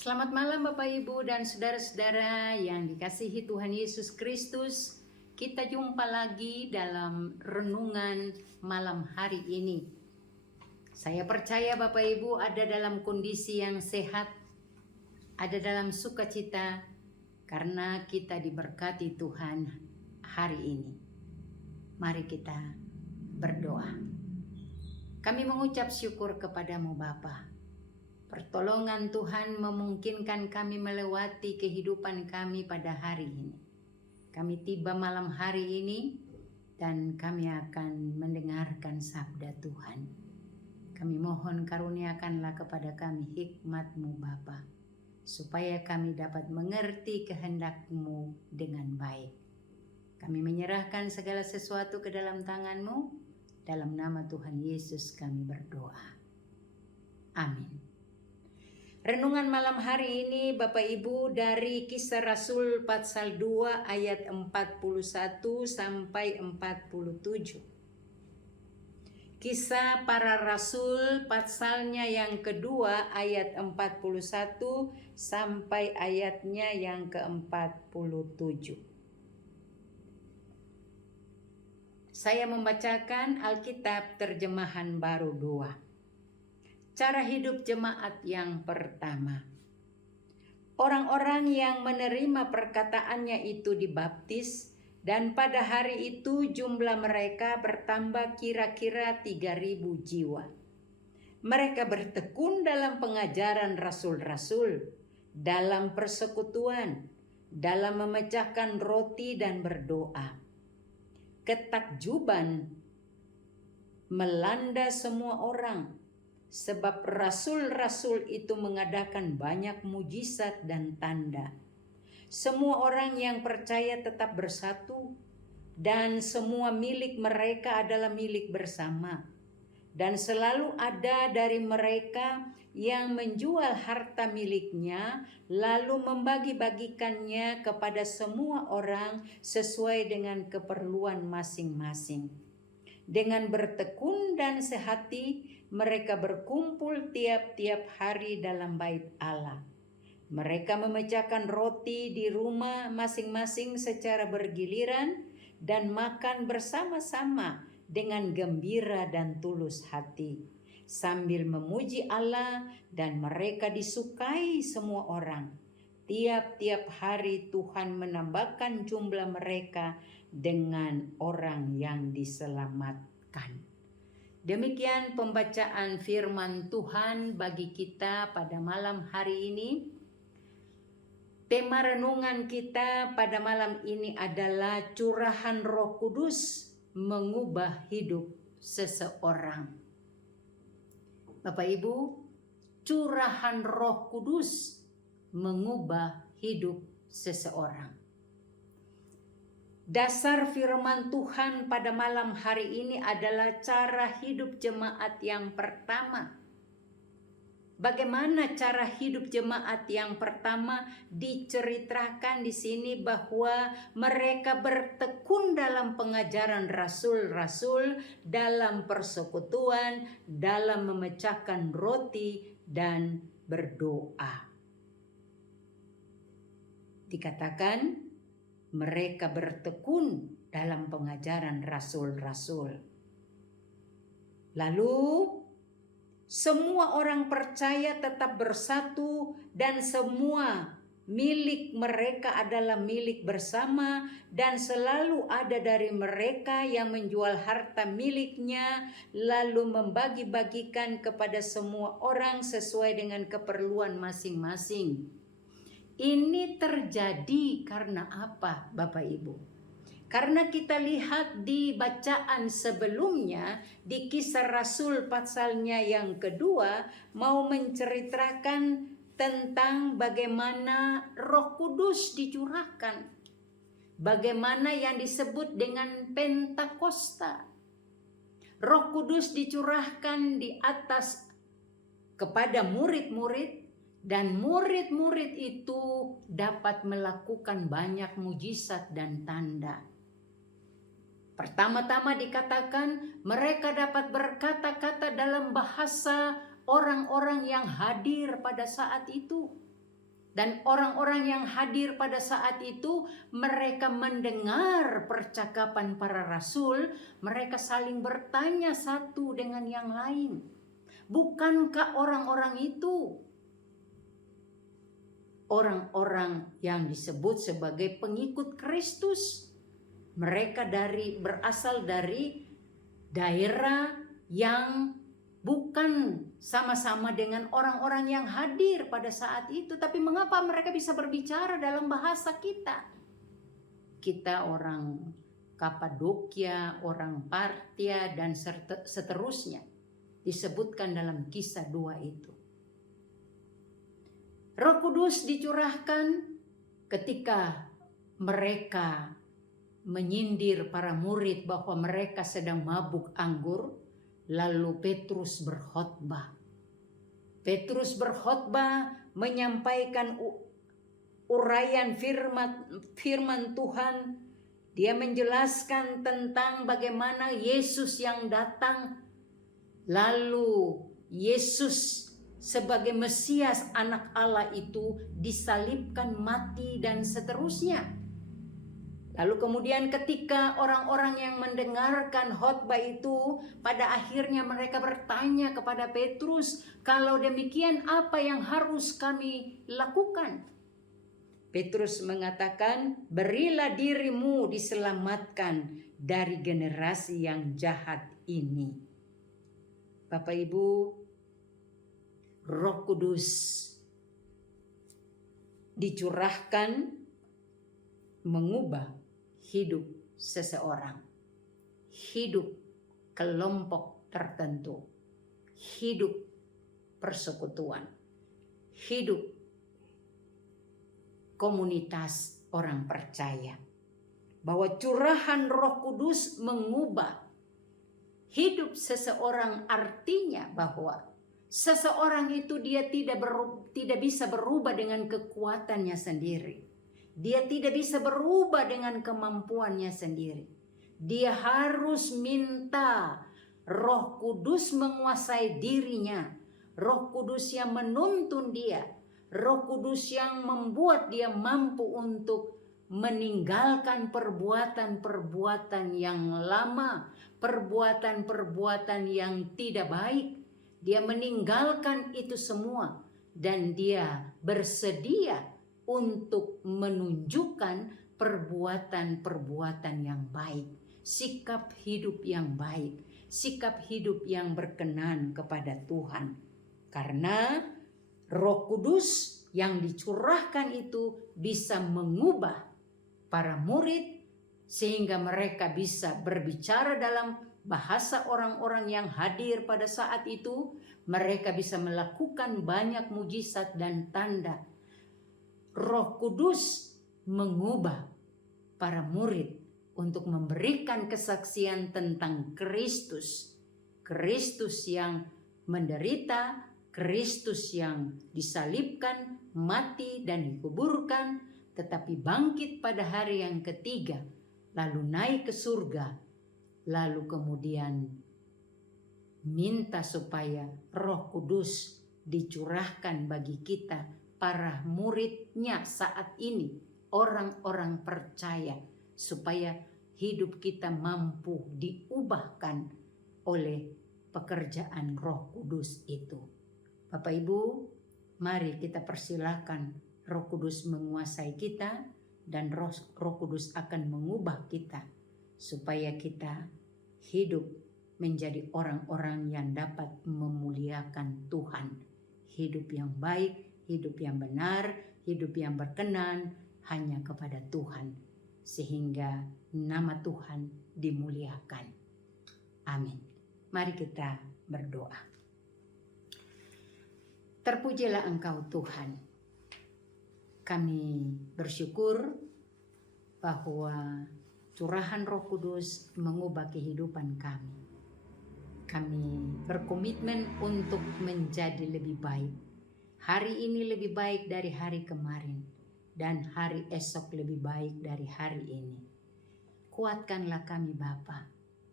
Selamat malam Bapak Ibu dan saudara-saudara yang dikasihi Tuhan Yesus Kristus. Kita jumpa lagi dalam renungan malam hari ini. Saya percaya Bapak Ibu ada dalam kondisi yang sehat, ada dalam sukacita karena kita diberkati Tuhan hari ini. Mari kita berdoa. Kami mengucap syukur kepadamu Bapa. Pertolongan Tuhan memungkinkan kami melewati kehidupan kami pada hari ini. Kami tiba malam hari ini dan kami akan mendengarkan sabda Tuhan. Kami mohon karuniakanlah kepada kami hikmat-Mu Bapa, supaya kami dapat mengerti kehendak-Mu dengan baik. Kami menyerahkan segala sesuatu ke dalam tangan-Mu, dalam nama Tuhan Yesus kami berdoa. Amin. Renungan malam hari ini Bapak Ibu dari Kisah Rasul pasal 2 ayat 41 sampai 47. Kisah para Rasul pasalnya yang kedua ayat 41 sampai ayatnya yang ke-47. Saya membacakan Alkitab terjemahan baru 2. Cara hidup jemaat yang pertama. Orang-orang yang menerima perkataannya itu dibaptis, dan pada hari itu jumlah mereka bertambah kira-kira 3.000 jiwa. Mereka bertekun dalam pengajaran rasul-rasul, dalam persekutuan, dalam memecahkan roti dan berdoa. Ketakjuban melanda semua orang, sebab rasul-rasul itu mengadakan banyak mujizat dan tanda. Semua orang yang percaya tetap bersatu, dan semua milik mereka adalah milik bersama. Dan selalu ada dari mereka yang menjual harta miliknya, lalu membagi-bagikannya kepada semua orang sesuai dengan keperluan masing-masing. Dengan bertekun dan sehati, mereka berkumpul tiap-tiap hari dalam bait Allah. Mereka memecahkan roti di rumah masing-masing secara bergiliran dan makan bersama-sama dengan gembira dan tulus hati, sambil memuji Allah, dan mereka disukai semua orang. Tiap-tiap hari Tuhan menambahkan jumlah mereka dengan orang yang diselamatkan. Demikian pembacaan firman Tuhan bagi kita pada malam hari ini. Tema renungan kita pada malam ini adalah curahan Roh Kudus mengubah hidup seseorang. Bapak Ibu, curahan Roh Kudus mengubah hidup seseorang. Dasar firman Tuhan pada malam hari ini adalah cara hidup jemaat yang pertama. Bagaimana cara hidup jemaat yang pertama? Diceritakan di sini bahwa mereka bertekun dalam pengajaran rasul-rasul, dalam persekutuan, dalam memecahkan roti dan berdoa. Dikatakan mereka bertekun dalam pengajaran rasul-rasul. Lalu semua orang percaya tetap bersatu, dan semua milik mereka adalah milik bersama, dan selalu ada dari mereka yang menjual harta miliknya lalu membagi-bagikan kepada semua orang sesuai dengan keperluan masing-masing. Ini terjadi karena apa, Bapak Ibu? Karena kita lihat di bacaan sebelumnya, di Kisah Rasul pasalnya yang kedua, mau menceritakan tentang bagaimana Roh Kudus dicurahkan. Bagaimana yang disebut dengan Pentakosta. Roh Kudus dicurahkan di atas kepada murid-murid, dan murid-murid itu dapat melakukan banyak mujizat dan tanda. Pertama-tama dikatakan mereka dapat berkata-kata dalam bahasa orang-orang yang hadir pada saat itu. Dan orang-orang yang hadir pada saat itu, mereka mendengar percakapan para rasul, mereka saling bertanya satu dengan yang lain. Bukankah orang-orang itu orang-orang yang disebut sebagai pengikut Kristus? Mereka berasal dari daerah yang bukan sama-sama dengan orang-orang yang hadir pada saat itu. Tapi mengapa mereka bisa berbicara dalam bahasa kita? Kita orang Kapadokia, orang Partia, dan seterusnya. Disebutkan dalam Kisah 2 itu. Roh Kudus dicurahkan ketika mereka menyindir para murid bahwa mereka sedang mabuk anggur. Lalu Petrus berkhotbah. Petrus berkhotbah menyampaikan uraian firman Tuhan. Dia menjelaskan tentang bagaimana Yesus yang datang. Lalu Yesus sebagai Mesias anak Allah itu disalibkan, mati, dan seterusnya. Lalu kemudian ketika orang-orang yang mendengarkan khotbah itu, pada akhirnya mereka bertanya kepada Petrus, kalau demikian apa yang harus kami lakukan? Petrus mengatakan, berilah dirimu diselamatkan dari generasi yang jahat ini. Bapak Ibu, Roh Kudus dicurahkan mengubah hidup seseorang, hidup kelompok tertentu, hidup persekutuan, hidup komunitas orang percaya. Bahwa curahan Roh Kudus mengubah hidup seseorang, artinya bahwa seseorang itu dia tidak bisa berubah dengan kekuatannya sendiri. Dia tidak bisa berubah dengan kemampuannya sendiri. Dia harus minta Roh Kudus menguasai dirinya. Roh Kudus yang menuntun dia. Roh Kudus yang membuat dia mampu untuk meninggalkan perbuatan-perbuatan yang lama, perbuatan-perbuatan yang tidak baik. Dia meninggalkan itu semua dan dia bersedia untuk menunjukkan perbuatan-perbuatan yang baik, sikap hidup yang baik, sikap hidup yang berkenan kepada Tuhan. Karena Roh Kudus yang dicurahkan itu bisa mengubah para murid sehingga mereka bisa berbicara dalam bahasa orang-orang yang hadir pada saat itu. Mereka bisa melakukan banyak mujizat dan tanda. Roh Kudus mengubah para murid untuk memberikan kesaksian tentang Kristus. Kristus yang menderita, Kristus yang disalibkan, mati dan dikuburkan, tetapi bangkit pada hari yang ketiga, lalu naik ke surga, lalu kemudian minta supaya Roh Kudus dicurahkan bagi kita, para muridnya saat ini, orang-orang percaya, supaya hidup kita mampu diubahkan oleh pekerjaan Roh Kudus itu. Bapak Ibu, mari kita persilahkan Roh Kudus menguasai kita, dan Roh Kudus akan mengubah kita supaya kita hidup menjadi orang-orang yang dapat memuliakan Tuhan. Hidup yang baik, hidup yang benar, hidup yang berkenan hanya kepada Tuhan, sehingga nama Tuhan dimuliakan. Amin. Mari kita berdoa. Terpujilah Engkau Tuhan. Kami bersyukur bahwa curahan Roh Kudus mengubah kehidupan kami. Kami berkomitmen untuk menjadi lebih baik. Hari ini lebih baik dari hari kemarin, dan hari esok lebih baik dari hari ini. Kuatkanlah kami Bapa,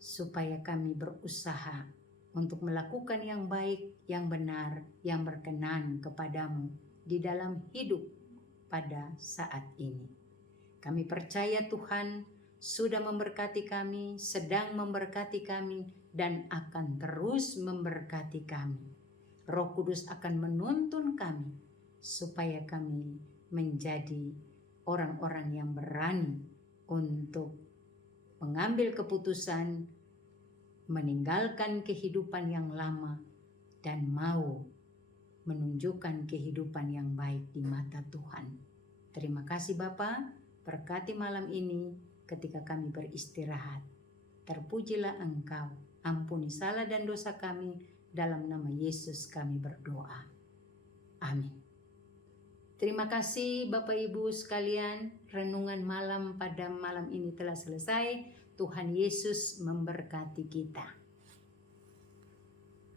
supaya kami berusaha untuk melakukan yang baik, yang benar, yang berkenan kepadamu di dalam hidup pada saat ini. Kami percaya Tuhan sudah memberkati kami, sedang memberkati kami, dan akan terus memberkati kami. Roh Kudus akan menuntun kami supaya kami menjadi orang-orang yang berani untuk mengambil keputusan, meninggalkan kehidupan yang lama, dan mau menunjukkan kehidupan yang baik di mata Tuhan. Terima kasih Bapa, berkati malam ini ketika kami beristirahat. Terpujilah Engkau, ampuni salah dan dosa kami, dalam nama Yesus kami berdoa. Amin. Terima kasih Bapak Ibu sekalian, renungan malam pada malam ini telah selesai. Tuhan Yesus memberkati kita.